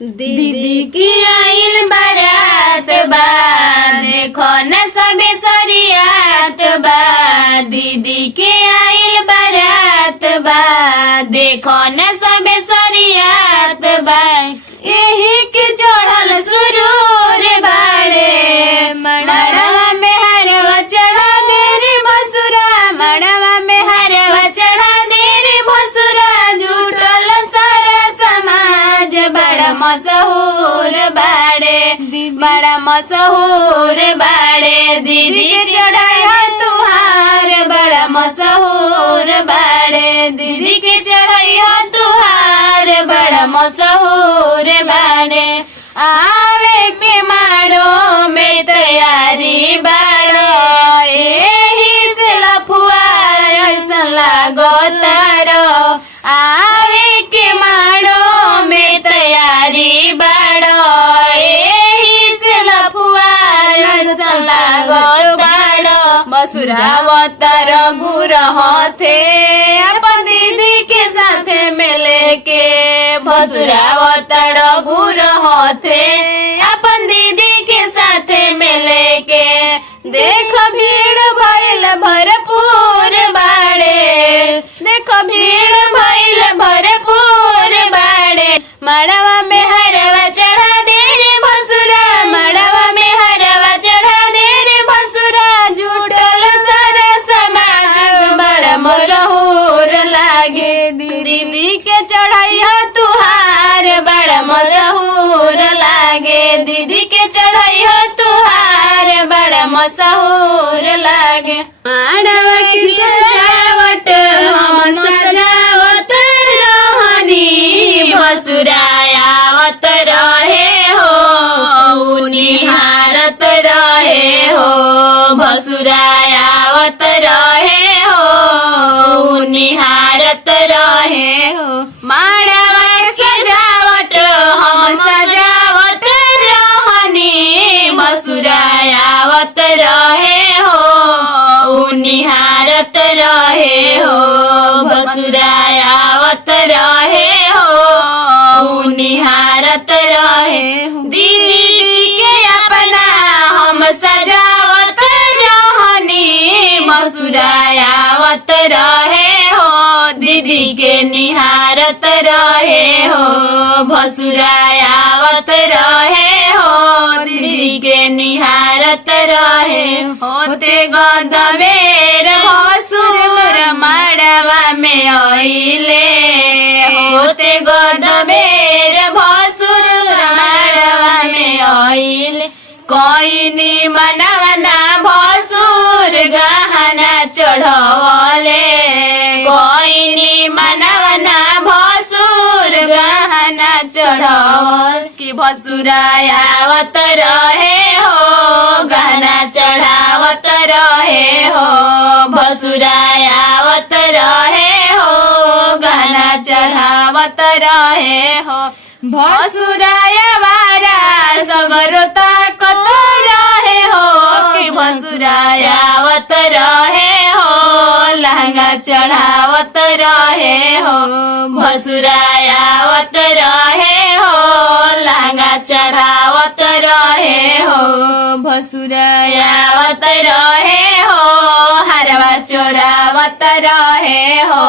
दीदी की आइल बारात बा, देखो न सबे सरियात बा। दीदी के आइल बारात बा, देखो न सबे सरियात बा। एही के चढ़ल सुरूर बाड़े, मड़वा में हरवा चढ़ा दे रे भसुरा, मड़वा में हरवा चढ़ा दे रे भसुरा। जुटल सारा समाज बड़ा मशहूर बाड़े, बड़ा मशहूर बाड़े। दीदी के चढ़ाया तुहार बड़ा मशहूर बाड़े, दीदी के चढ़ाया तुहार बड़ा मशहूर बाड़े। आवे के माड़ो में तैयारी बाड़ो, एही से लफुआ ऐसन लागो तारो। आवे के माड़ो में तैयारी बाड़ो, एही से लफुआ ऐसन लागो बाड़ो। भसुरावतर गुरहथे अपन दीदी के साथे मिले के, भसुरावतर गुरहथे अपन दीदी के साथे मिले के। देख भीड़ भइल भरपूर बाड़े, देख भीड़ भइल भरपूर बाड़े। मड़वा में हरवा चढ़ा दे रे भसुरा, मड़वा में हरवा चढ़ा दे रे भसुरा। जुटल सारा समाज बड़ा मशहूर लागे, दीदी के चढ़ाइया तुहार बड़ा मशहूर लागे। दीदी के चढ़ाइया तुहार बड़ा मशहूर लागे। माड़वा की सजावट हम सजावत रहनी, भसुरायावत रहे हो निहारत रहे हो, भसुरायावत रहे हो निहारत रहे हो। माड़वा के सजावट हम सजावत रहनी, भसुरायावत रहे हो निहारत रहे हो, भसुरायावत रहे हो निहारत रहे हो। दीदी के अपना हम सजावत रहनी, भसुरायावत रहे हो दीदी के निहारत रहे हो, भसुरायावत रहे हो दीदी के निहारत रहे। होते गदबेर भसुर मड़वा में आइले, होते गदबेर भसुर मड़वा में आइले। कोइनी मनवना भसुर गहना चढ़वले, कोइनी मनवना भसुर गहना चढ़वल। कि भसुरायावत रहे हो गहना चढ़ावत रहे हो, भसुरायावत रहे हो गहना चढ़ावत रहे हो। भसुरायावारा सगरो ताकत रहे हो, कि भसुरायावत रहे हो लहंगा चढ़ावत रहे हो, भसुरायावत रहे हो लहंगा चढ़ावत रहे हो, भसुरायावत रहे हो हरवा चोरावत रहे हो।